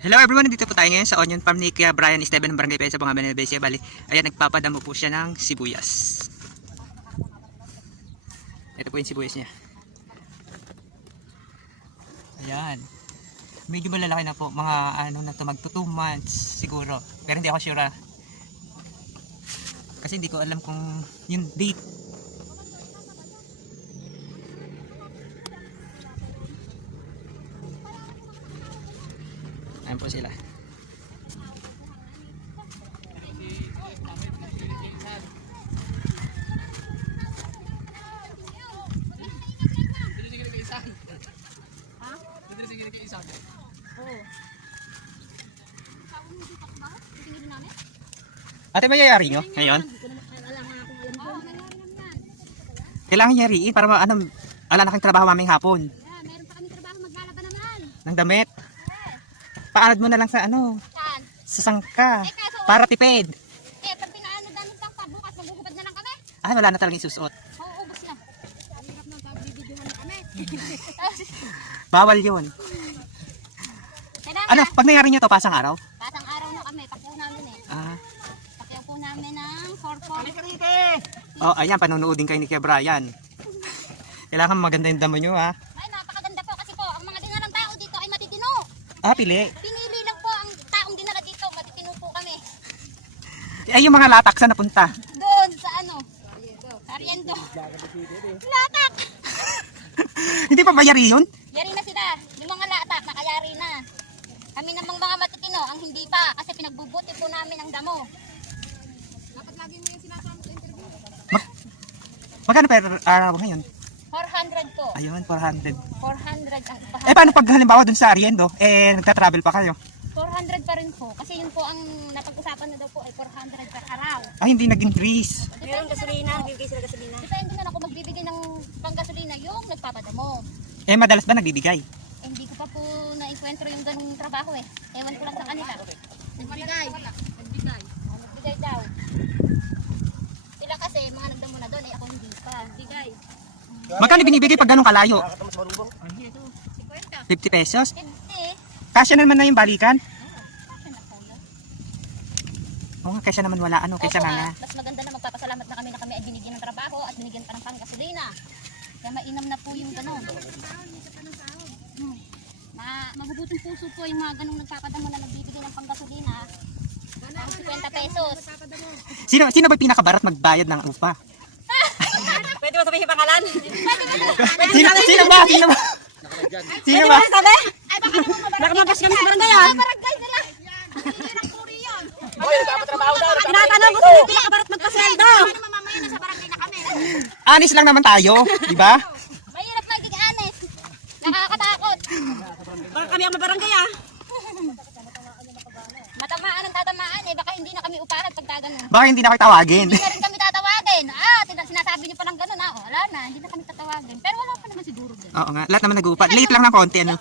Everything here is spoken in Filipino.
Hello everyone, dito po tayo ngayon sa onion farm ni Kuya Brian Esteban ng Barangay Pesa, Bungaba, Nueva Ecija. Bali, ayan, nagpapadamo po siya ng sibuyas. Ito po yung sibuyas niya. Ayan. Medyo malalaki na po, mga ano na to, magto 2 months siguro. Pero hindi ako sure. Kasi hindi ko alam kung yung date. Ayan po sila. Ate, may yayari nyo ngayon? Kailangan yariin para ano, ala na kang trabaho maming hapon. Meron pa kami trabaho, maglalaba naman. Ng damit. Paanad mo na lang sa ano, Saan? sa sangka, para tipid. Eh, pag pinaano namin pang pabukas, magugubad na lang kami. Ah, wala na talagang isusuot. Mauubos na. Ang hirap na pagbibidyohan na kami. Bawal yun. Kailangan, Ano, pag nangyari nyo to, pasang araw? pasang araw na kami, pakiyaw namin eh. Ah. Pakiyaw po namin ng 4-4. Oh, ayan, panonoodin kayo ni Kuya Brian. Kailangan maganda yung damo nyo, ha? Ay, napakaganda po kasi po, ang mga dinarang tao dito ay matitino. Ah, pili. Pinili lang po ang taong dinala dito, matitino po kami. Ay, yung mga latak sa napunta. Doon sa ano? Sariendo. Latak! Hindi pa bayari yun? Yari na sila. Yung mga latak, nakayari na. Kami namang mga matitino, ang hindi pa. Kasi pinagbubuti po namin ang damo. Dapat lagi mo yung sinasama sa interview. Magkano per araw ngayon? 400 po. Ayun, 400. 400 ang ipahan. Eh, paano pag halimbawa dun sa Ariendo? Eh, nagta-travel pa kayo? 400 pa rin po. Kasi yun po ang napag-usapan na daw po ay 400 per araw. Ay, hindi nag-increase. Meron gasolina, bibigay sila gasolina. Depende na lang kung magbibigay ng panggasolina yung nagpapadamo. Eh, madalas ba nagbibigay? Eh, hindi ko pa po na-encuentro yung ganung trabaho eh. Ewan ko lang sa kanila. Nagbigay. Nagbigay daw. Sila kasi mga nagdamo na doon, eh ako hindi pa. Nagbigay. Magkano binibigay pag ganun kalayo? 50 pesos? Hindi. Kasya naman na yung balikan? Kasi na po yun. Oo nga, kaysa naman wala ano, kaysa Opo, nga nga. mas maganda na magpapasalamat na kami ay binigyan ng trabaho at binigyan pa ng panggasolina. Kaya mainam na po yung gano'n. Mabubuting puso po yung mga ganong nagpapadamo na nagbibigay ng panggasolina. Ang 50 pesos. Sino ba pinakabarat magbayad ng upa? Pwede mo sabihin pangalan? Sino ba? Sino ba? Sabi? Ay baka naman mabarangay. Nakamabas kami sa barangay ah. Barangay nila. Hindi ng puri yun. Tinatanong ko sino pinakabarat magpasweldo. Ano mamaya nasa barangay na kami. Honest lang naman tayo, di ba? Mahirap maging honest. Nakakatakot. Baka kami ang mabarangay ah. Matamaan ang tatamaan eh. Baka hindi na kami upahan pagka ganun. Baka hindi na kayo tawagin. Hindi na rin kami tatawagin. Sinasabi niyo palang gano'n. Wala na. Hindi na kami tatawagin. Pero wala pa naman siguro din. Oo nga, lahat naman nag-uupa. Late lang ng konti, ano?